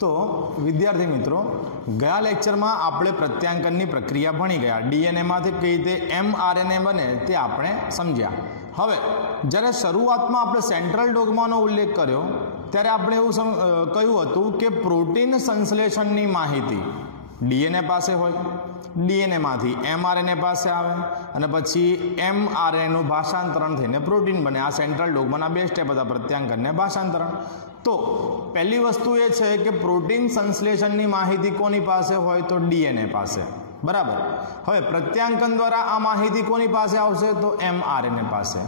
तो विद्यार्थी मित्रों, गया लेक्चर में आपणे प्रत्यांकन की प्रक्रिया भणी गया। डीएनए में कई रीते एमआरएनए बने ते आपणे समझ्या। हवे ज्यारे शुरुआत में आपणे सेंट्रल डोगमानो उल्लेख कर्यो त्यारे आपणे एवुं कह्युं हतुं के प्रोटीन संश्लेषणनी माहिती डीएनए पासे होय, डीएनए मांथी एमआरएनए पासे आवे अने पछी एमआरएनए नुं भाषांतरण थईने प्रोटीन बने। आ सेंट्रल डोगमाना बे स्टेप हता, प्रत्यांकन ने भाषांतरण। तो पहली वस्तु ए छे के प्रोटीन संश्लेषणनी माहिती कोनी पासे होय तो डीएनए पासे, बराबर। हवे प्रत्यांकन द्वारा आ माहिती कोनी पासे आवशे तो एमआरएनए पासे।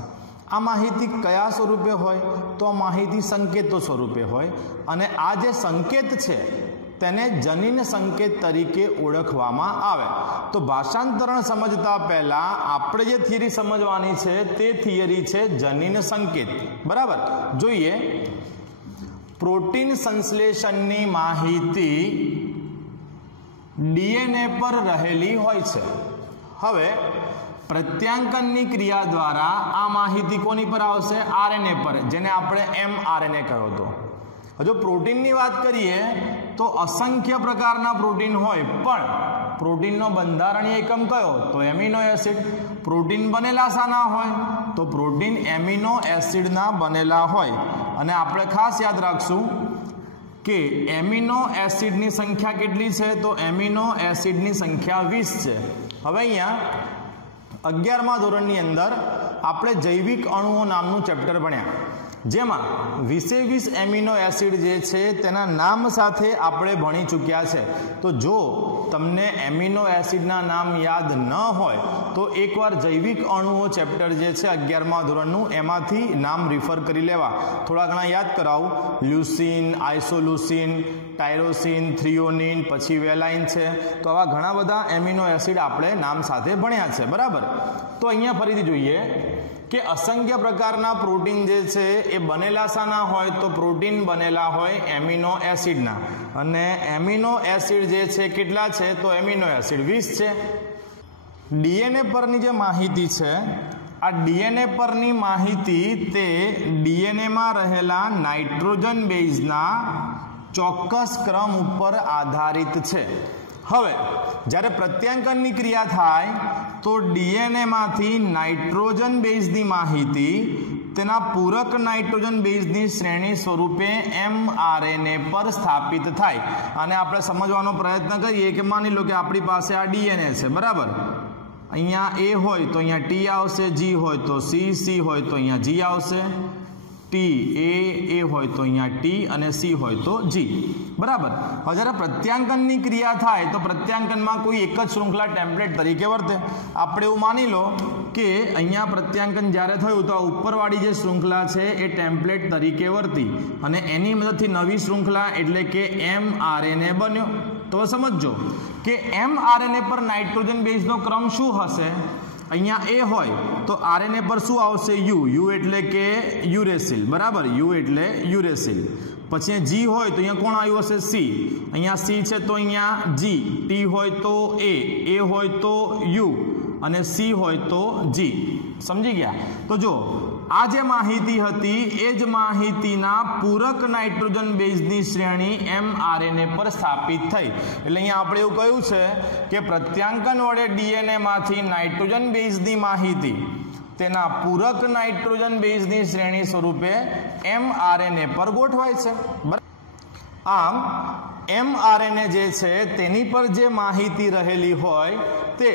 आ माहिती कया स्वरूपे होय तो आ माहिती संकेतो स्वरूपे होय अने आ जे संकेत छे तेने जनीन संकेत तरीके ओळखवामां आवे। तो भाषांतरण समझता पहला आपणे जे थियरी समझवानी छे ते थियरी छे जनीन संकेत, बराबर। जोईए, प्रोटीन संश्लेषणनी माहिती डीएनए पर रहेली होय छे। हवे प्रत्यांकननी क्रिया द्वारा आ माहिती कोनी पर आवशे? आरएनए पर, जेने आपणे एमआरएनए कह्यो हतो। जो प्रोटीन की बात करिए तो असंख्य प्रकारना प्रोटीन होय, पण प्रोटीन बंधारणीय एकम कयो तो एमिनो एसिड। प्रोटीन बनेला शाना होय तो प्रोटीन एमिनो एसिड ना बनेला होय। अने आपणे खास याद राखशुं के एमिनो एसिड नी संख्या केटली छे तो एमिनो एसिड नी संख्या 20 छे। हवे अहींया 11मा धोरणनी अंदर आपणे जैविक अणुओ नामनुं चेप्टर भण्या, जेमां 20 एमिनो एसिड जे छे तेना नाम साथे आपणे भणी चूक्या छे। तो जो तमने एमिनो एसिडना नाम याद न होय तो एकवार जैविक अणुओ चेप्टर जे छे 11मा धोरणनुं एमांथी नाम रिफर करी लेवा। थोड़ा घणा याद करावुं, ल्यूसीन, आइसोल्यूसीन, टायरोसिन, थ्रियोनिन, पछी वेलाइन छे। तो आवा घणा बधा एमिनो एसिड आपणे नाम साथे भण्या छे, बराबर। तो अहींया फरीथी जोईए के असंख्य प्रकारना प्रोटीन जे छे ए बनेला शाना होय तो प्रोटीन बनेला होय एमिनो एसिडना। अने एमिनो एसिड जे छे केटला छे तो एमिनो एसिड 20 छे। डीएनए परनी जे माहिती छे, आ डीएनए परनी माहिती ते डीएनए में रहेला नाइट्रोजन बेઝના ચોક્કસ क्रम उपर आधारित छे। हवे ज्यारे प्रत्यांकननी क्रिया थाय तो डीएनए मांथी नाइट्रोजन बेઝની माहिती तेना पूरक नाइट्रोजन बेઝની श्रेणी स्वरूपे एमआरएनए पर स्थापित थाय। आने आपणे समजवानो प्रयत्न करीए के मानी लो कि आपणी पासे आ डीएनए छे, बराबर। अहींया ए होय तो अहींया टी आवशे, जी होय तो सी, सी होय तो अहींया जी आवशे, टी ए होय तो अहींया टी अने सी होय तो जी, बराबर। हवे ज्यारे प्रत्यांकननी क्रिया थाय तो प्रत्यांकનમાં कोई एक ज श्रृंखला टेम्पलेट तरीके वर्ते। आपणे एवुं मानी लो के अहींया प्रत्यांकन ज्यारे थयुं तो उपरवाળી जे श्रृंखला छे ए टेम्पलेट तरीके वर्ती अने एनी मददथी नवी श्रृंखला एटले के एमआरएनए बन्यो। तो समझो के एमआरएनए पर नाइट्रोजन बेઝનો क्रम शुं हशे? अहींया ए होय तो आरएनए पर शुं आवशे? यू, यू एटले के यूरेसिल, बराबर। यू एटले यूरेसिल। पछी जी होय तो अहींया कोण आव्युं हशे? सी। अहींया सी छे तो अहींया जी, टी होय तो ए होय तो यू अने सी होय तो जी। समझी गया? तो जो आ जे माहिती हती ए ज माहितीना पूरक नाइट्रोजन बेઝની श्रेणी एमआरएनए पर स्थापित थई। એટલે અહીંયા આપણે એવું કહ્યું છે કે પ્રત્યાંકન વડે ડીએનએ માંથી નાઇટ્રોજન બેઝની માહિતી તેના પૂરક નાઇટ્રોજન બેઝની શ્રેણી સ્વરૂપે એમઆરએનએ પર ગોઠવાય છે। આમ એમઆરએનએ જે છે તેની પર જે માહિતી રહેલી હોય તે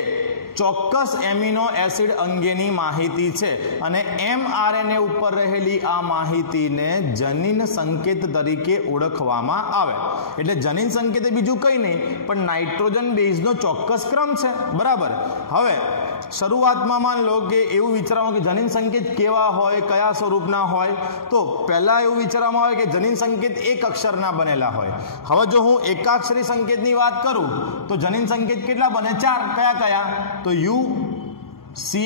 ચોક્કસ એમિનો એસિડ અંગેની માહિતી છે અને એમઆરએનએ ઉપર રહેલી આ માહિતીને જનીન સંકેત તરીકે ઓળખવામાં આવે। એટલે જનીન સંકેત બીજું કંઈ નહીં પણ નાઇટ્રોજન બેઝનો ચોક્કસ ક્રમ છે, બરાબર। હવે શરૂઆતમાં માન લો કે એવું વિચારવામાં કે જનીન સંકેત કેવા હોય, કયા સ્વરૂપના હોય, તો પહેલા એવું વિચારવામાં આવે કે જનીન સંકેત એક અક્ષરના બનેલા હોય। હવે જો હું એકાક્ષરી સંકેતની વાત કરું તો જનીન સંકેત કેટલા બને? 4। કયા કયા? तो यू, सी,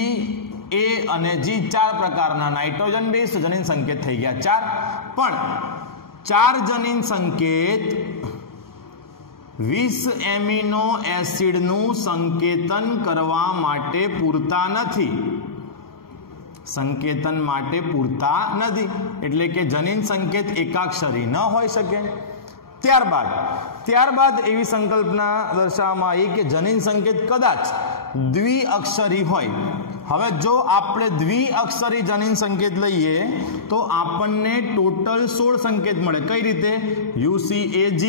ए અને जी 4 પ્રકારના નાઇટ્રોજન બેઝ જનીન સંકેત થઈ ગયા 4। પણ 4 જનીન સંકેત 20 એમિનો એસિડનું સંકેતન કરવા માટે પૂરતા નથી। સંકેતન માટે પૂરતા નથી એટલે કે જનીન સંકેત એકાક્ષરી ન હોઈ શકે। ત્યારબાદ એવી સંકલ્પના દર્શાવવામાં આવી કે જનીન સંકેત કદાચ દ્વિઅક્ષરી હોય. હવે જો આપણે દ્વિઅક્ષરી જનીન સંકેત લઈએ તો આપણને ટોટલ 16 સંકેત મળે. કઈ રીતે? UCAG,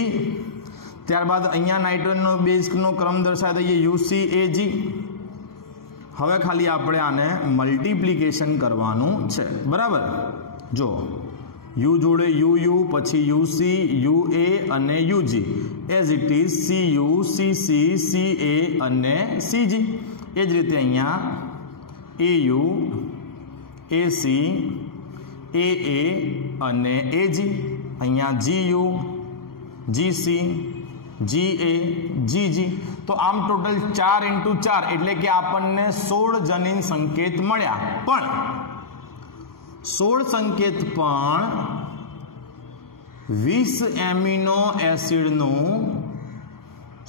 ત્યારબાદ અહીંયા નાઇટ્રોજનનો બેઝનો ક્રમ દર્શાવી દઈએ UCAG. હવે ખાલી આપણે આને મલ્ટીપ્લિકેશન કરવાનું છે. બરાબર, જો U જોડે UU, પછી UC, UA અને UG, as it is CU, CC, CA અને CG. એ જ રીતે અહીંયા AU, AC, AA અને AG, અહીંયા GU, GC, GA, GG. તો આમ ટોટલ 4 × 4 એટલે કે આપણને 16 જનીન સંકેત મળ્યા. પણ 16 સંકેત પણ 20 એમિનો એસિડનું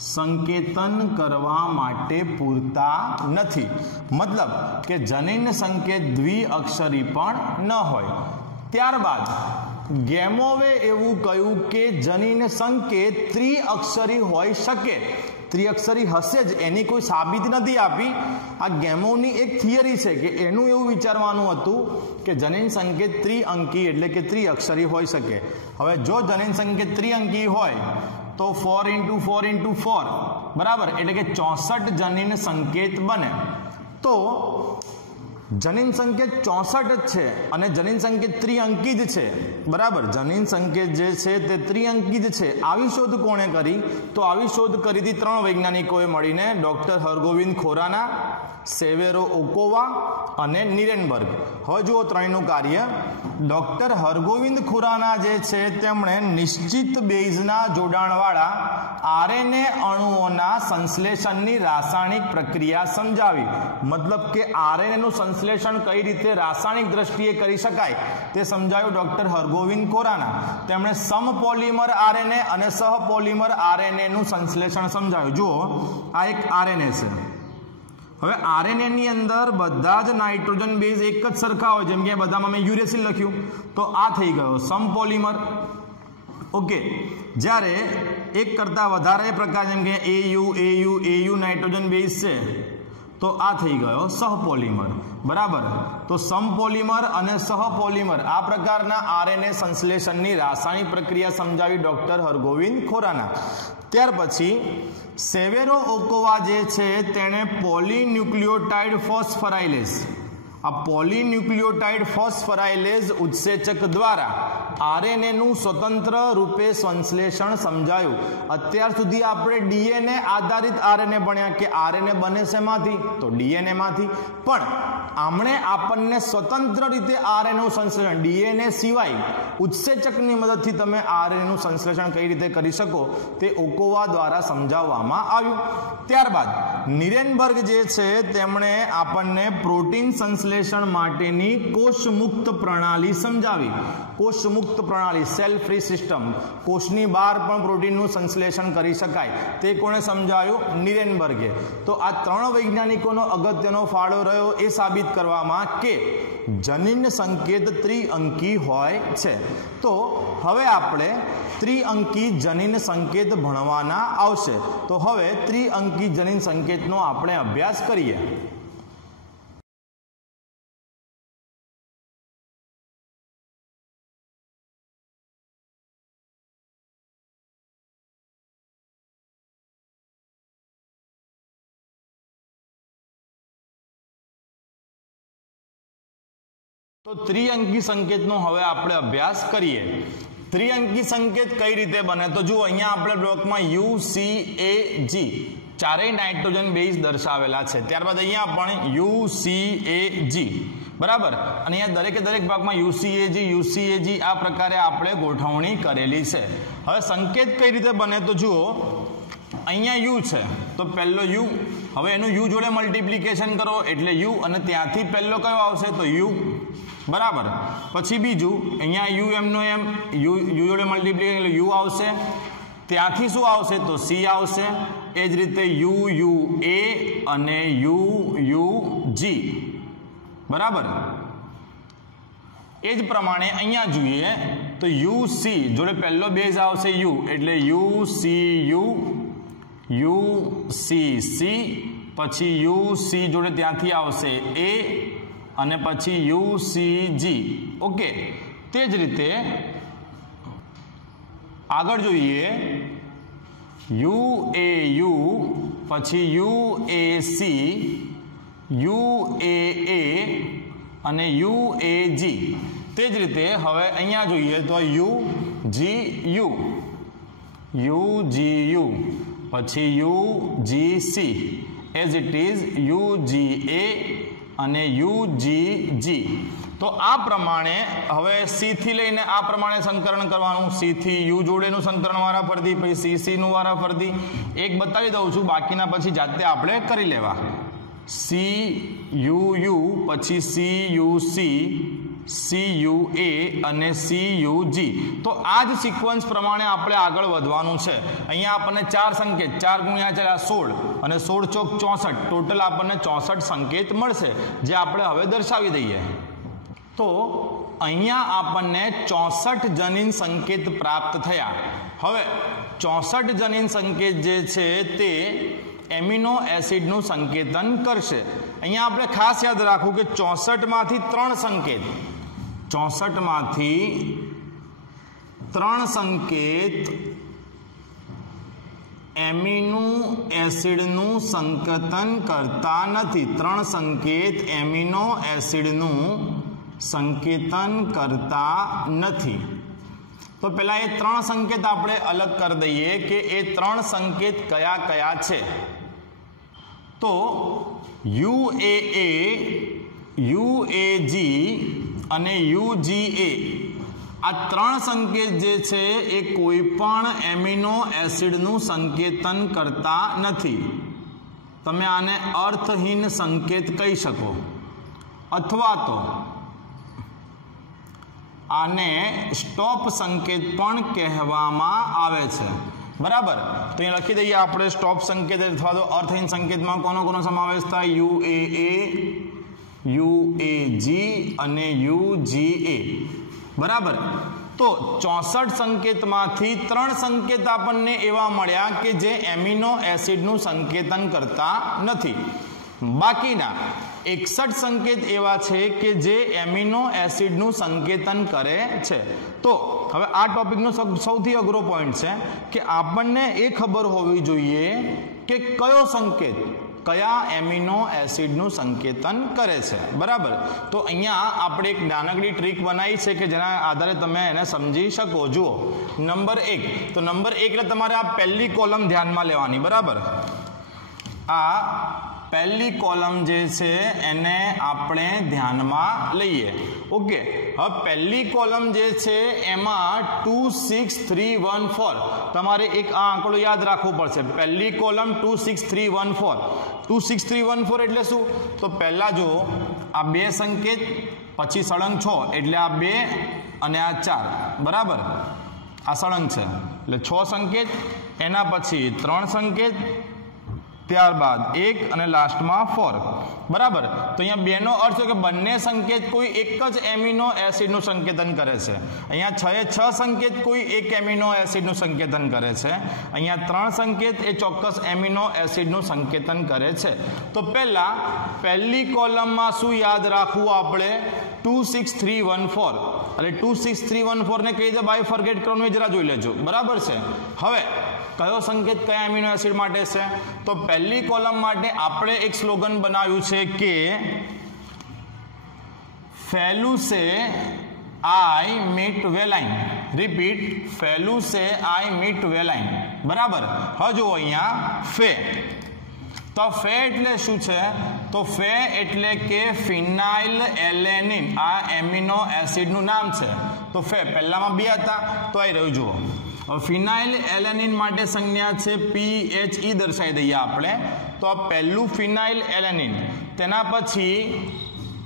સંકેતન કરવા માટે પૂરતા નથી. મતલબ કે જનીન સંકેત દ્વિઅક્ષરી પણ ન હોય. ત્યારબાદ ગેમોવે એવું કહ્યું કે જનીન સંકેત ત્રિઅક્ષરી હોઈ શકે. ત્રિઅક્ષરી હશે જ, એની કોઈ સાબિત નથી આપી. આ ગેમોની એક થિયરી છે કે એનું એવું વિચારવાનું હતું કે જનીન સંકેત ત્રિઅંકી એટલે કે ત્રિઅક્ષરી હોઈ શકે. હવે જો જનીન સંકેત ત્રિઅંકી હોય તો 4 × 4 × 4, બરાબર, એટલે કે 64 જનીન સંકેત બને. તો જનીન સંકેત 64 જ છે અને જનીન સંકેત ત્રિઅંકી જ છે. બરાબર, જનીન સંકેત જે છે તે ત્રિઅંકી જ છે. આવી શોધ કોણે કરી? તો આવી શોધ કરી હતી 3 વૈજ્ઞાનિકોએ મળીને, ડોક્ટર હરગોવિંદ ખોરાના, સેવેરો ઓકોવા અને નિરેનબર્ગ. હવે જુઓ ત્રણેયનું કાર્ય. ડોક્ટર હરગોવિંદ ખુરાના જે છે તેમણે નિશ્ચિત બેઝના જોડાણવાળા આરએનએ અણુઓના સંશ્લેષણની રાસાયણિક પ્રક્રિયા સમજાવી. મતલબ કે આરએનએનું સંશ્લેષણ કઈ રીતે રાસાયણિક દ્રષ્ટિએ કરી શકાય તે સમજાવ્યું ડોક્ટર હરગોવિંદ ખોરાના. તેમણે સમપોલિમર આરએનએ અને સહપોલિમર આરએનએનું સંશ્લેષણ સમજાવ્યું. જુઓ આ એક આરએનએ છે. હવે આરએનએ ની અંદર બધા જ નાઇટ્રોજન બેઝ એક જ સરખા હોય, જેમ કે બધામાં મેં યુરેસિલ લખ્યું, તો આ થઈ ગયો સમપોલિમર. ઓકે, જ્યારે એક કરતાં વધારે પ્રકાર જેમ કે AU નાઇટ્રોજન બેઝ છે તો આ થઈ ગયો સહપોલિમર. બરાબર, તો સમપોલિમર અને સહપોલિમર આ પ્રકારના આરએનએ સંશ્લેષણની રાસાયણિક પ્રક્રિયા સમજાવી ડોક્ટર હરગોવિંદ ખોરાના. ત્યાર પછી સેવેરો ઓકોવા જે છે તેણે પોલીન્યુક્લિયોટાઇડ ફોસ્ફરાઇલેઝ, આ પોલીન્યુક્લિયોટાઇડ ફોસ્ફરાઇલેઝ ઉત્સેચક દ્વારા આરએનએનું સ્વતંત્ર રૂપે સંશ્લેષણ સમજાયું. અત્યાર સુધી આપણે ડીએનએ આધારિત આરએનએ ભણ્યા કે આરએનએ બને શેમાંથી? તો ડીએનએ માંથી. પણ આમણે આપણને સ્વતંત્ર રીતે આરએનએનું સંશ્લેષણ, ડીએનએ સિવાય ઉત્સેચકની મદદથી તમે આરએનએનું સંશ્લેષણ કઈ રીતે કરી શકો તે ઓકોવા દ્વારા સમજાવવામાં આવ્યું. ત્યારબાદ નિરેનબર્ગ જે છે તેમણે આપણને પ્રોટીન સંશ્લેષણ માટેની કોષમુક્ત પ્રણાલી સમજાવી. કોષમુક્ત પ્રણાલી, સેલ ફ્રી સિસ્ટમ, કોષની બહાર પણ પ્રોટીનનું સંશ્લેષણ કરી શકાય, તે કોણે સમજાવ્યું? નિરેનબર્ગે. તો આ 3 વૈજ્ઞાનિકોનો અગત્યનો ફાળો રહ્યો એ સાબિત કરવામાં કે જનીન સંકેત ત્રિઅંકી હોય છે. તો હવે આપણે ત્રિઅંકી જનીન સંકેત ભણવાના આવશે. તો હવે ત્રિઅંકી જનીન સંકેતનો આપણે અભ્યાસ કરીએ. તો ત્રિઅંકી સંકેતનો હવે આપણે અભ્યાસ કરીએ. ત્રિઅંકી સંકેત કઈ રીતે બને? તો જુઓ અહીંયા આપણે બ્લોકમાં UCAG ચારેય નાઇટ્રોજન બેઝ દર્શાવેલા છે. ત્યારબાદ અહીંયા પણ UCAG, બરાબર, અને અહીંયા દરેકે દરેક ભાગમાં UCAG આ પ્રકારે આપણે ગોઠવણી કરેલી છે. હવે સંકેત કઈ રીતે બને? તો જુઓ અહીંયા U છે તો પહેલો U, હવે એનું U જોડે મલ્ટીપ્લિકેશન કરો એટલે U, અને ત્યાંથી પહેલો કયો આવશે? તો U, બરાબર. પછી બીજું અહીંયા U એમનો એમ U જોડે મલ્ટીપ્લિકેશન એટલે U આવશે, ત્યાંથી શું આવશે? તો C આવશે. એ જ રીતે UUA અને UUG, બરાબર. એ જ પ્રમાણે અહીંયા જોઈએ તો UC જોડે પહેલો બેઝ આવશે U એટલે UCU UCC પછી UC જોડે ત્યાંથી આવશે A અને પછી UCG ઓકે તે જ રીતે આગળ જોઈએ UAU પછી UAC UAA અને UAG તે જ રીતે હવે અહીંયા જોઈએ તો UGU UGU પછી UGC as it is UGA અને UGG તો આ પ્રમાણે હવે C થી લઈને આ પ્રમાણે સંકરણ કરવાનું C થી U જોડેનું સંકરણ વારાફરતી પછી CC નું વારાફરતી એક બતાવી દઉં છું બાકીના પછી જાતે આપણે કરી લેવા CUU પછી CUC CUA અને CUG તો આ જ સિક્વન્સ પ્રમાણે આપણે આગળ વધવાનું છે અહીંયા આપણને 4 સંકેત 4 ગુણ્યા 4 16 અને 16 ચોક 64 ટોટલ આપણને 64 સંકેત મળશે જે આપણે હવે દર્શાવી દઈએ તો અહીંયા આપણને 64 જનીન સંકેત પ્રાપ્ત થયા હવે 64 જનીન સંકેત જે છે તે એમિનો એસિડનું સંકેતન કરશે અહીંયા આપણે ખાસ યાદ રાખવું કે 64 માંથી 3 સંકેત 64 માંથી 3 સંકેત એમિનો એસિડનું સંકેતન કરતા નથી 3 સંકેત એમિનો એસિડનું સંકેતન કરતા નથી તો પહેલા એ 3 સંકેત આપણે અલગ કરી દઈએ કે એ 3 સંકેત કયા કયા છે તો UAA UAG અને UGA આ 3 સંકેત જે છે એ કોઈ પણ એમિનો એસિડનું સંકેતન કરતા નથી તમે આને અર્થહીન સંકેત કહી શકો અથવા તો આને સ્ટોપ સંકેત પણ કહેવામાં આવે છે બરાબર તો અહીં લખી દઈએ આપણે સ્ટોપ સંકેત અથવા તો અર્થહીન સંકેતમાં કોનો સમાવેશ થાય UAA UAG અને UGA બરાબર તો 64 સંકેતમાંથી 3 સંકેત આપણને એવા મળ્યા કે જે એમિનો એસિડનું સંકેતન કરતા નથી બાકીના 61 સંકેત એવા છે કે જે એમિનો એસિડનું સંકેતન કરે છે તો હવે આ ટોપિકનો સૌથી અઘરો પોઈન્ટ છે કે આપણને એ ખબર હોવી જોઈએ કે કયો સંકેત કયા એમિનો એસિડનું સંકેતન કરે છે બરાબર તો અહીંયા આપણે એક નાનકડી ટ્રીક બનાવી છે કે જેના આધારે તમે એને સમજી શકો જુઓ નંબર 1 તો નંબર 1 એટલે તમારે આ પહેલી કોલમ ધ્યાનમાં લેવાની બરાબર આ પહેલી કોલમ જે છે એને આપણે ધ્યાનમાં લઈએ ઓકે હવે પહેલી કોલમ જે છે એમાં 26314 તમારે એક આ આંકડો યાદ રાખવો પડશે પહેલી કોલમ 26314 એટલે શું તો પહેલા જો આ 2 સંકેત પછી સળંગ 6 એટલે આ 2 અને આ 4 બરાબર આ સળંગ છે એટલે 6 સંકેત એના પછી 3 સંકેત ત્યારબાદ 1 અને લાસ્ટમાં 4 બરાબર તો અહીંયા 2 નો અર્થ છે કે બંને સંકેત કોઈ એક જ એમિનો એસિડનું સંકેતન કરે છે અહીંયા 6 સંકેત કોઈ એક એમિનો એસિડનું સંકેતન કરે છે અહીંયા 3 સંકેત એ ચોક્કસ એમિનો એસિડનું સંકેતન કરે છે તો પહેલી કોલમમાં શું યાદ રાખવું આપણે 26314 એટલે 26314 ને કઈ રીતે બાય ફોરગેટ કરવાનું એ જરા જોઈ લેજો બરાબર છે હવે કયો સંકેત કયા એમિનો એસિડ માટે છે તો પહેલી કોલમ માટે આપણે એક સ્લોગન બનાવ્યું છે કે ફેલુ સે આઈ મીટ વેલાઇન રિપીટ ફેલુ સે આઈ મીટ વેલાઇન બરાબર હવે જુઓ અહીંયા ફે તો ફે એટલે શું છે તો ફે એટલે કે ફિનાઇલ એલેનિન આ એમિનો એસિડનું નામ છે તો ફે પહેલામાં 2 હતા તો આવી રહ્યું જુઓ ફિનાઇલ એલેનિન માટે સંજ્ઞા છે PHE દર્શાવી દઈએ આપણે તો આ પહેલું ફિનાઇલ એલેનિન તેના પછી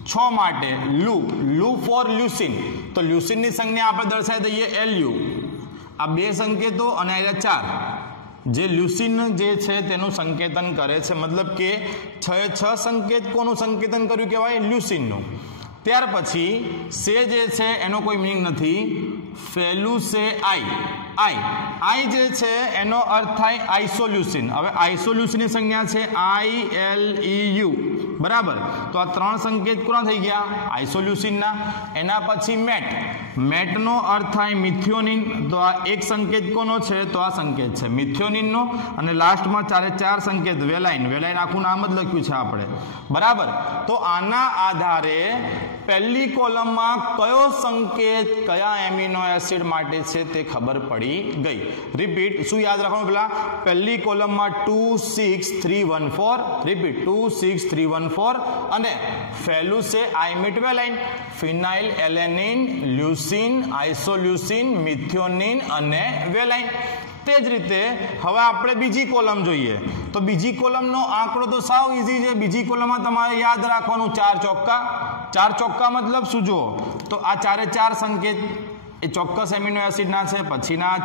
6 માટે લુ ફોર લ્યુસિન તો લ્યુસિનની સંજ્ઞા આપણે દર્શાવી દઈએ LU આ 2 સંકેતો અને આ 4 જે લ્યુસિન જે છે તેનું સંકેતન કરે છે મતલબ કે 6 સંકેત કોનું સંકેતન કર્યું કહેવાય લ્યુસિનનું ત્યાર પછી સે જે છે એનો કોઈ મીનિંગ નથી, ફેલું સે આઈ જે છે એનો અર્થ થાય આઇસોલ્યુસિન. હવે આઇસોલ્યુસિનની સંજ્ઞા છે ILEU, બરાબર. તો આ 3 સંકેત કોના થઈ ગયા? આઇસોલ્યુસિનના. એના પછી મેટનો અર્થ થાય મિથિયોનિન. તો આ એક સંકેત કોનો છે? તો આ સંકેત છે મિથિયોનિનનો. અને લાસ્ટમાં 4 સંકેત વેલાઇન આખું નામ જ લખ્યું છે આપણે, બરાબર. તો આના આધારે પહેલી કોલમમાં કયો સંકેત કયા એમિનો એસિડ માટે છે તે ખબર પડી ગઈ. રિપીટ, શું યાદ રાખવાનું? પેલા પહેલી કોલમમાં 2 6 3 1 4, રિપીટ 2 6 3 1 4, અને ફેલું છે આઇમિટ વેલાઇન, ફિનાઇલ એલેનિન, લ્યુસિન, આઇસોલ્યુસિન, મિથિયોનિન અને વેલાઇન. તે જ રીતે હવે આપણે બીજી કોલમ જોઈએ. તો બીજી કોલમનો આંકડો તો સાવ ઈઝી છે. બીજી કોલમમાં તમારે યાદ રાખવાનું 4 ચોક્કા મતલબ શું? જુઓ તો આ 4 સંકેત એ ચોક્કસ એમિનો એસિડના છે. પછીના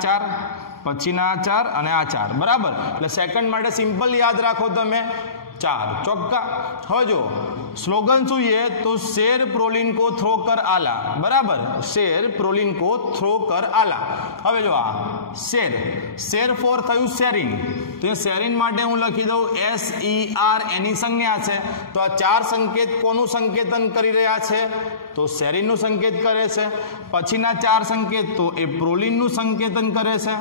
4 અને આ 4, બરાબર. એટલે સેકન્ડ માટે સિમ્પલ યાદ રાખો તમે 4 ચોક્કા. હવે જો સ્લોગન શું છે? તો શેર પ્રોલિન કો થ્રો કર આલા, બરાબર. શેર પ્રોલિન કો થ્રો કર આલા. હવે જો આ શેર ફોર થયું સેરિન. તો સેરિન માટે હું લખી દઉં SER, એની સંજ્ઞા છે. તો આ 4 સંકેત કોનું સંકેતન કરી રહ્યા છે? તો સેરિનનું સંકેત કરે છે. પછીના 4 સંકેત તો એ પ્રોલિનનું સંકેતન કરે છે.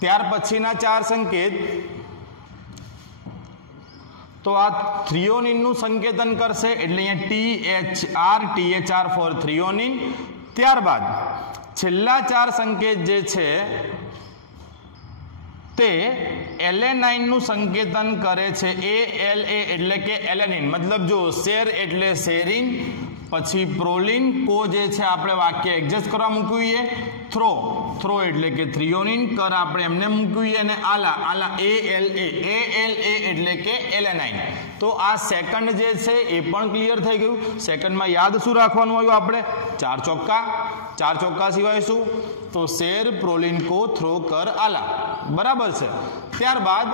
ત્યાર પછીના 4 સંકેત તો આ થ્રિયોનિનનું સંકેતન કરશે, એટલે અહીંયા THR ફોર થ્રિયોનિન. ત્યારબાદ છેલ્લા 4 સંકેત જે છે તે એલેનાઇનનું સંકેતન કરે છે. ALA એટલે કે એલેનિન, મતલબ જો શેર એટલે સેરિન, પછી પ્રોલિન, કો જે છે આપણે વાક્ય એડજસ્ટ કરવા મૂકવીએ, થ્રો એટલે કે થ્રિયોનિન, કર આપણે એમને મૂકવીએ, અને આલા ALA એટલે કે એલેનાઇન. તો આ સેકન્ડ જે છે એ પણ ક્લિયર થઈ ગયું. સેકન્ડમાં યાદ શું રાખવાનું આવ્યું આપણે? 4 ચોક્કા સિવાય શું? તો શેર પ્રોલિન કો થ્રો કર આલા, બરાબર છે. ત્યારબાદ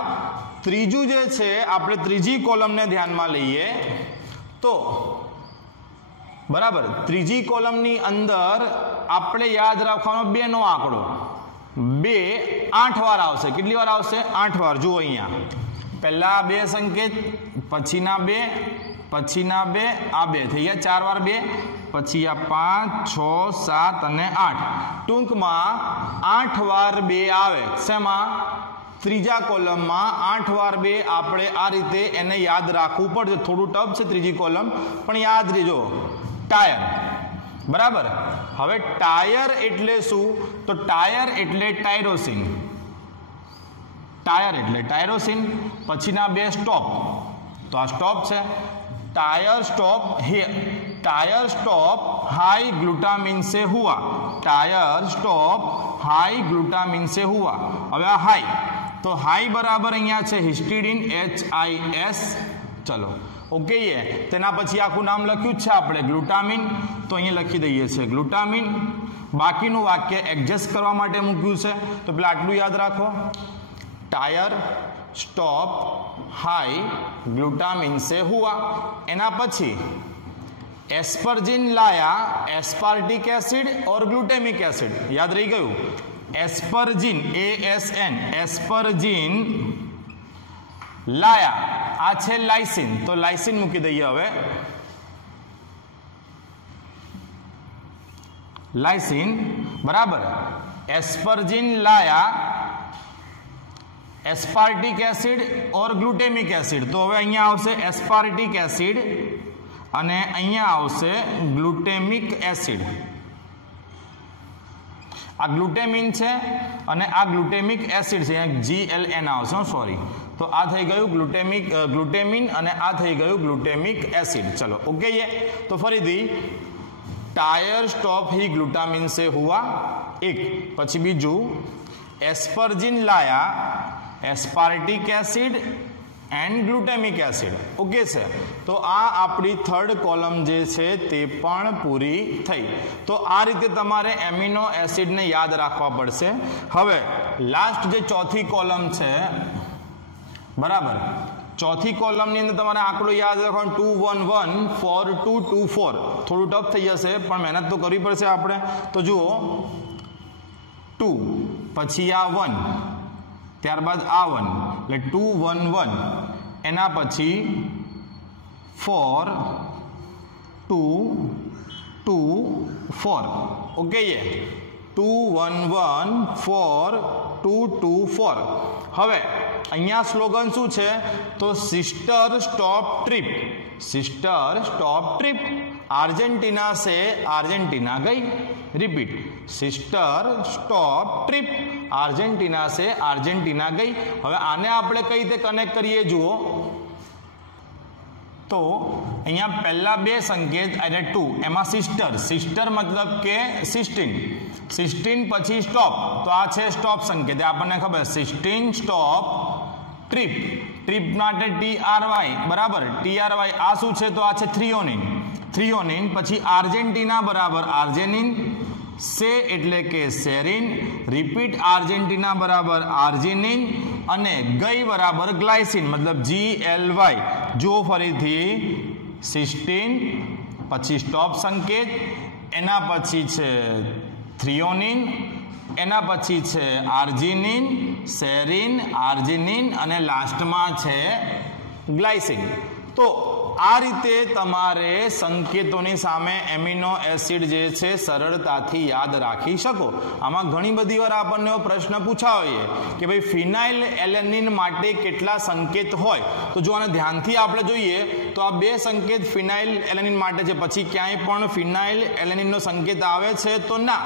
ત્રીજું જે છે આપણે ત્રીજી કોલમને ધ્યાનમાં લઈએ તો બરાબર, ત્રીજી કોલમની અંદર આપણે યાદ રાખવાનો 2 નો આંકડો. 2 8 વાર આવશે. કેટલી વાર આવશે? 8 વાર. જુઓ અહીંયા પહેલા 2 સંકેત, પછીના 2, પછીના 2, આ 2 થઈ ગયા 4 વાર 2, પછી આ 5 6 7 અને 8. ટૂંકમાં 8 વાર 2 આવે. શેમાં? ત્રીજા કોલમમાં 8 વાર 2. આપણે આ રીતે એને યાદ રાખવું પડશે. થોડું ટફ છે ત્રીજી કોલમ, પણ યાદ રહેજો. ટાયર, બરાબર. હવે ટાયર એટલે શું? તો ટાયર એટલે ટાયરોસિન. પછીના 2 સ્ટોપ. તો આ સ્ટોપ છે. टायर स्टॉप हाई ग्लूटामिन से हुआ. टायर स्टॉप हाई ग्लूटामिन से हुआ. હવે આ હાઈ, તો હાઈ બરાબર અહીંયા છે હિસ્ટીડિન HIS. ચલો ઓકે. તેના પછી આખું નામ લખ્યું છે આપણે ગ્લુટામિન, તો અહીંયા લખી દઈએ છે ગ્લુટામિન. બાકીનું વાક્ય એડજસ્ટ કરવા માટે મૂક્યું છે. તો પેલા આટલું યાદ રાખો, टायर स्टॉप हाई ग्लूटामिन से हुआ. एना पछी एस्पर्जिन लाया एस्पार्टिक एसिड और ग्लूटेमिक एसिड. याद रही गयु? एस्पर्जिन ASN, एस्पर्जिन लाया आ छे लाइसिन. तो लाइसिन मूकी दઈએ હવે. लाइसिन बराबर. एस्पर्जिन लाया एस्पार्टिक एसिड और ग्लूटेमिक एसिड. तो હવે અહીંયા આવશે એસ્પાર્ટિક એસિડ અને અહીંયા આવશે ગ્લુટેમિક એસિડ. આ ગ્લુટેમિન છે અને આ ગ્લુટેમિક એસિડ છે. અહીંયા GLN આવશે, સોરી. તો આ થઈ ગયું ગ્લુટેમિન અને આ થઈ ગયું ગ્લુટેમિક એસિડ. ચલો ઓકે. તો ફરીથી टायर स्टॉप ही ग्लूटामिन से हुआ. एक પછી બીજું एस्पर्जिन लाया aspartic acid and glutamic acid. Okay છે. તો આ આપણી થર્ડ કોલમ જે છે તે પણ પૂરી થઈ. તો આ રીતે તમારે એમિનો એસિડને યાદ રાખવા પડશે. હવે લાસ્ટ જે ચોથી કોલમ છે, બરાબર, ચોથી કોલમની અંદર તમારે આંકડો યાદ રાખવાનો 211 4224 થોડું ટફ થઈ જશે પણ મહેનત તો કરવી પડશે આપણે તો જુઓ 2 પછી આ 1 ત્યારબાદ આ 1 એટલે 211 એના પછી 4 2 2 4 ઓકે 211 4 2 2 4 હવે અહીંયા સ્લોગન શું છે તો સિસ્ટર સ્ટોપ ટ્રીપ अर्जेंटीना से अर्जेंटीना गई repeat sister stop trip Argentina से अर्जेंटीना गई હવે આને આપણે કઈ રીતે કનેક્ટ કરીએ જુઓ તો અહીંયા પહેલા બે સંકેત એટલે 2 એમાં સિસ્ટર મતલબ કે 16 પછી સ્ટોપ તો આ છે સ્ટોપ સંકેત આપણને ખબર 16 સ્ટોપ ટ્રીપ માટે TRY બરાબર TRY આ શું છે તો આ છે થ્રીઓનિન પછી આર્જેન્ટિના બરાબર આર્જેનિન સે એટલે કે સેરિન રિપીટ આર્જેન્ટિના બરાબર આર્જિનિન અને ગઈ બરાબર ગ્લાયસિન મતલબ GLY જો ફરીથી 16 પછી સ્ટોપ સંકેત એના પછી છે થ્રીઓનિન એના પછી છે આર્જિનિન સેરિન આર્જિનિન અને લાસ્ટમાં છે ગ્લાયસિન તો આ રીતે તમારે સંકેતોની સામે એમિનો એસિડ જે છે સરળતાથી યાદ રાખી શકો આમાં ઘણી બધી વાર આપણને પ્રશ્ન પૂછાયો કે ભાઈ ફિનાઇલ એલેનિન માટે કેટલા સંકેત હોય તો જો આને ધ્યાનથી આપણે જોઈએ તો આ બે સંકેત ફિનાઇલ એલેનિન માટે છે પછી ક્યાંય પણ ફિનાઇલ એલેનિનનો સંકેત આવે છે તો ના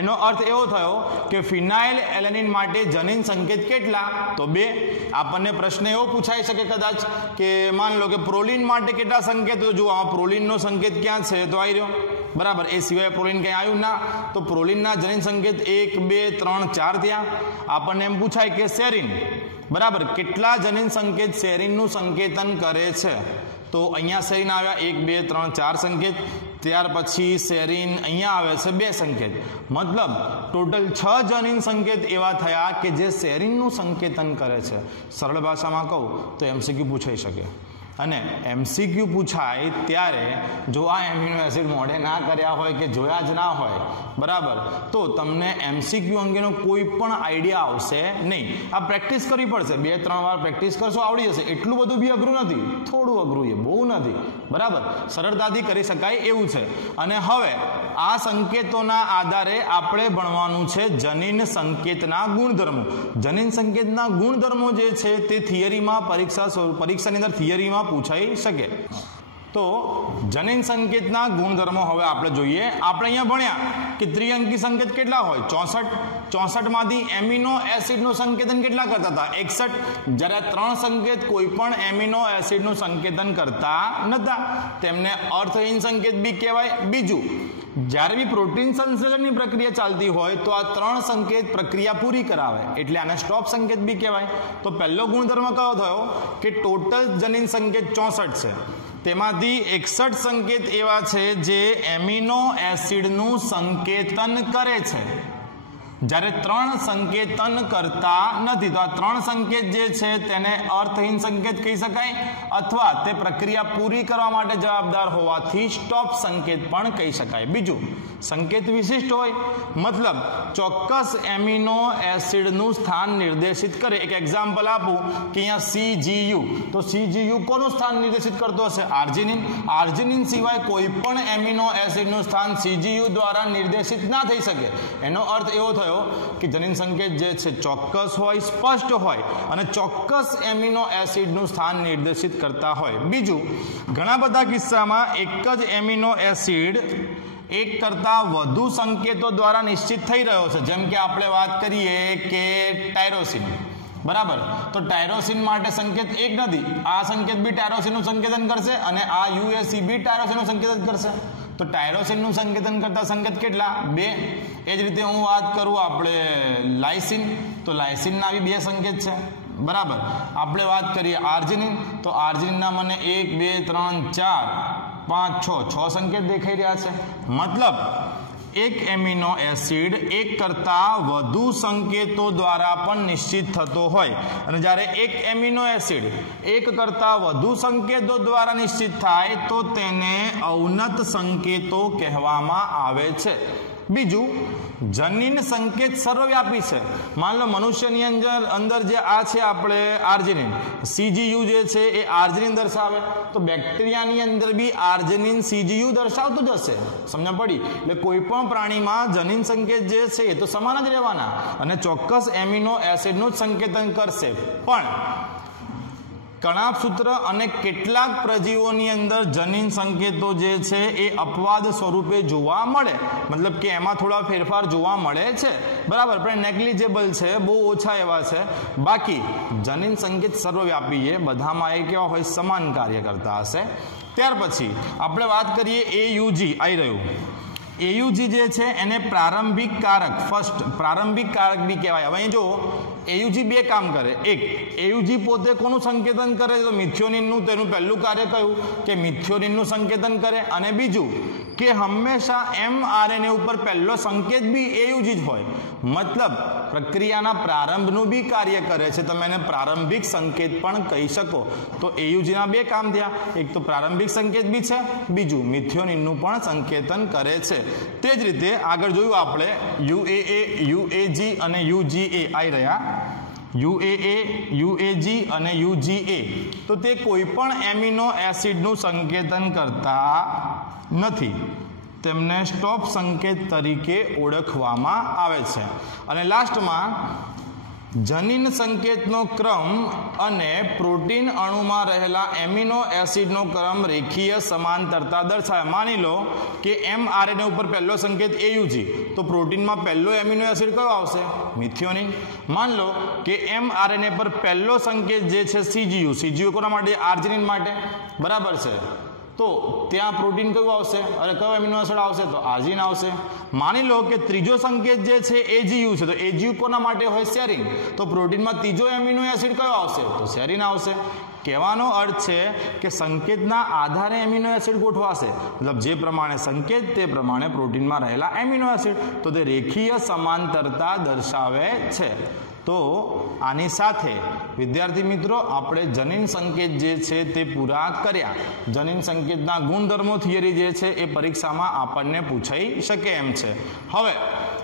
એનો અર્થ એવો થયો કે ફિનાઇલ એલેનિન માટે જનીન સંકેત કેટલા તો 2 આપણને પ્રશ્ન એવો પૂછાઈ શકે કદાચ કે માન લો કે પ્રોલિન માટે કેટલા સંકેત તો જો આ પ્રોલિનનો સંકેત ક્યાં છે તો આવી રહ્યો બરાબર એ સિવાય પ્રોલિન ક્યાં આવ્યું ના તો પ્રોલિનના જનીન સંકેત 1 2 3 4 ત્યાં આપણને એમ પૂછાય કે સેરિન બરાબર કેટલા જનીન સંકેત સેરિનનું સંકેતન કરે છે તો અહીંયા સેરિન આવ્યા 1 2 3 4 સંકેત ત્યાર પછી સેરિન અહીંયા આવે છે 2 સંકેત મતલબ ટોટલ 6 જનીન સંકેત એવા થયા કે જે સેરિનનું સંકેતન કરે છે સરળ ભાષામાં કહું તો એમસીક્યુ પૂછાઈ શકે અને એમસીક્યુ પૂછાય ત્યારે જો આ એમિનો એસિડ મોઢે ના કર્યા હોય કે જોયા જ ના હોય બરાબર તો તમને એમસીક્યુ અંગેનો કોઈ પણ આઈડિયા આવશે નહીં આ પ્રેક્ટિસ કરવી પડશે 2-3 વાર પ્રેક્ટિસ કરશો આવડી જશે એટલું બધું બી અઘરું નથી થોડું અઘરું છે બહુ નથી બરાબર સરળતાથી કરી શકાય એવું છે અને હવે આ સંકેતોના આધારે આપણે ભણવાનું છે જનીન સંકેતના ગુણધર્મો જનીન સંકેતના ગુણધર્મો જે છે તે થિયરીમાં પરીક્ષાની અંદર થિયરીમાં પૂછાઈ શકે તો જનીન સંકેતના ગુણધર્મો હવે આપણે જોઈએ આપણે અહીંયા ભણ્યા કે ત્રિઅંકી સંકેત કેટલા હોય 64 માંથી એમિનો એસિડનું સંકેતન કેટલા કરતા હતા 61 જ્યારે 3 સંકેત કોઈ પણ એમિનો એસિડનું સંકેતન કરતા નતા તેમને અર્થહીન સંકેત બી કહેવાય બીજું જ્યારે બી પ્રોટીન સંશ્લેષણની પ્રક્રિયા ચાલતી હોય તો આ 3 સંકેત પ્રક્રિયા પૂરી કરાવે એટલે આને સ્ટોપ સંકેત બી કહેવાય તો પહેલો ગુણધર્મ કયો થયો કે ટોટલ જનીન સંકેત 64 છે તેમાંથી 61 સંકેત એવા છે જે એમિનો એસિડનું સંકેતન કરે છે જ્યારે 3 સંકેતન કરતા નથી તો આ 3 સંકેત જે છે તેને અર્થહીન સંકેત કહી શકાય અથવા તે પ્રક્રિયા પૂરી કરવા માટે જવાબદાર હોવાથી સ્ટોપ સંકેત પણ કહી શકાય બીજું સંકેત વિશિષ્ટ હોય મતલબ ચોક્કસ એમિનો એસિડનું સ્થાન નિર્દેશિત કરે એક એક્ઝામ્પલ આપું કે અહીંયા CGU તો CGU કોનું સ્થાન નિર્દેશિત કરતો હશે આર્જિનિન સિવાય કોઈ પણ એમિનો એસિડનું સ્થાન CGU દ્વારા નિર્દેશિત ના થઈ શકે એનો અર્થ એવો થયો કે જનીન સંકેત જે છે ચોક્કસ હોય સ્પષ્ટ હોય અને ચોક્કસ એમિનો એસિડનું સ્થાન નિર્દેશિત કરતા હોય બીજું ઘણા બધા કિસ્સામાં એક જ એમિનો એસિડ એક કરતા વધુ સંકેતો દ્વારા નિશ્ચિત થઈ રહ્યો છે જેમ કે આપણે વાત કરીએ કે ટાયરોસિન બરાબર તો ટાયરોસિન માટે સંકેત એક નથી આ સંકેત બી ટાયરોસિનનું સંકેતન કરશે અને આ UAC બી ટાયરોસિનનું સંકેતન કરશે તો ટાયરોસિનનું સંકેતન કરતા સંકેત કેટલા 2 એ જ રીતે હું વાત કરું આપણે લાઇસિન તો લાઇસિનના બી 2 સંકેત છે બરાબર આપણે વાત કરીએ આર્જિનિન તો આર્જિનિનના મને 1 2 3 4 5 6 સંકેત દેખાઈ રહ્યા છે મતલબ એક એમિનો એસિડ એક કરતાં વધુ સંકેતો દ્વારા પણ નિશ્ચિત થતો હોય અને જ્યારે એક એમિનો એસિડ એક કરતાં વધુ સંકેતો દ્વારા નિશ્ચિત થાય તો તેને અવનત સંકેતો કહેવામાં આવે છે. બીજું, જનીન સંકેત સર્વવ્યાપી છે. માન લો મનુષ્યની અંદર જે આ છે આપણે આર્જિનિન સીજીયુ જે છે એ આર્જિનિન દર્શાવે, તો બેક્ટેરિયાની અંદર બી આર્જિનિન સીજીયુ દર્શાવતું જ હશે. સમજ પડી? એટલે કોઈ પણ પ્રાણીમાં જનીન સંકેત જે છે એ તો સમાન જ રહેવાના અને ચોક્કસ એમિનો એસિડનું જ સંકેતન કરશે. પણ કણાભસૂત્ર અને કેટલાક પ્રજીવોની અંદર જનીન સંકેતો જે છે એ અપવાદ સ્વરૂપે જોવા મળે, મતલબ કે એમાં થોડા ફેરફાર જોવા મળે છે, બરાબર, પણ નેગ્લિજેબલ છે, બહુ ઓછા એવા છે. બાકી જનીન સંકેત સર્વવ્યાપી એ બધામાં એ કેવા હોય, સમાન કાર્ય કરતા હશે. ત્યાર પછી આપણે વાત કરીએ એયુજી આવી રહ્યું. એયુજી જે છે એને પ્રારંભિક કારક, ફર્સ્ટ પ્રારંભિક કારક બી કહેવાય. હવે અહીં જો એયુજી બે કામ કરે. એક, એયુજી પોતે કોનું સંકેતન કરે તો મિથિયોનિનનું, તેનું પહેલું કાર્ય કયું કે મિથિયોનિનનું સંકેતન કરે. અને બીજું કે હંમેશા mRNA ઉપર પહેલો સંકેત બી એયુજી જ હોય, મતલબ પ્રક્રિયાના પ્રારંભનું બી કાર્ય કરે છે. તમે એને પ્રારંભિક સંકેત પણ કહી શકો. તો એયુજીના બે કામ થયા, એક તો પ્રારંભિક સંકેત બી છે, બીજું મિથિયોનિનનું પણ સંકેતન કરે છે. તે જ રીતે આગળ જોયું આપણે UAA, UAG અને UGA આવી રહ્યા. UAA, UAG અને UGA તો તે કોઈ પણ એમિનો એસિડનું સંકેતન કરતા નથી, તેમને સ્ટોપ સંકેત તરીકે ઓળખવામાં આવે છે. અને લાસ્ટમાં જનીન સંકેતનો ક્રમ અને પ્રોટીન અણુમાં રહેલા એમિનો એસિડનો ક્રમ રેખીય સમાંતરતા દર્શાવે. માની લો કે mRNA ઉપર પહેલો સંકેત એયુજી, તો પ્રોટીનમાં પહેલો એમિનો એસિડ કયો આવશે? મિથિયોનિન. માન લો કે mRNA પર પહેલો સંકેત જે છે સીજીયુ, સીજીયુ કોના માટે? આર્જિનિન માટે, બરાબર છે. તો ત્યાં પ્રોટીન કયું આવશે? અરે કયો એમિનો એસિડ આવશે? તો આર્જિનિન આવશે. માની લો કે ત્રીજો સંકેત જે છે એજીયુ છે, તો એજીયુ કોના માટે હોય? સેરીન. તો પ્રોટીનમાં ત્રીજો એમિનો એસિડ કયો આવશે? તો સેરીન આવશે. કહેવાનો અર્થ છે કે સંકેતના આધારે એમિનો એસિડ ગોઠવાશે, મતલબ જે પ્રમાણે સંકેત તે પ્રમાણે પ્રોટીનમાં રહેલા એમિનો એસિડ, તો તે રેખીય સમાંતરતા દર્શાવે છે. તો આની સાથે વિદ્યાર્થી મિત્રો આપણે જનીન સંકેત જે છે તે પૂરા કર્યા. જનીન સંકેતના ગુણધર્મો થિયરી જે છે એ પરીક્ષામાં આપણને પૂછાઈ શકે એમ છે. હવે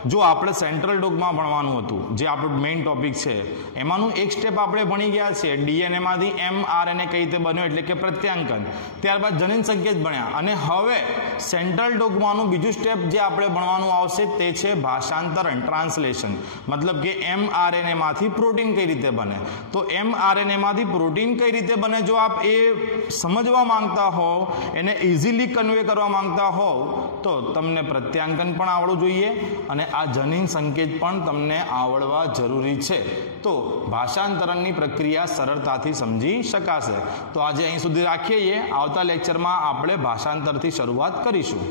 જો આપણે સેન્ટ્રલ ડોગમાં ભણવાનું હતું, જે આપણું મેઇન ટોપિક છે, એમાંનું એક સ્ટેપ આપણે ભણી ગયા છે. ડીએનએમાંથી mRNA કઈ રીતે બન્યો એટલે કે પ્રત્યાંકન, ત્યારબાદ જનીન સંકેત ભણ્યા. અને હવે સેન્ટ્રલ ડોગમાનું બીજું સ્ટેપ જે આપણે ભણવાનું આવશે તે છે ભાષાંતરણ, ટ્રાન્સલેશન, મતલબ કે mRNA માંથી પ્રોટીન કઈ રીતે બને. તો mRNA માંથી પ્રોટીન કઈ રીતે બને જો આપ એ સમજવા માંગતા હોવ, એને ઇઝીલી કન્વે કરવા માંગતા હોવ, તો તમને પ્રત્યાંકન પણ આવડવું જોઈએ અને આ જનીન સંકેત પણ તમને આવડવા જરૂરી છે. તો ભાષાંતરણની પ્રક્રિયા સરળતાથી સમજી શકાશે. તો આજે અહીં સુધી રાખીએ. આવતા લેક્ચરમાં આપણે ભાષાંતરથી શરૂઆત કરીશું.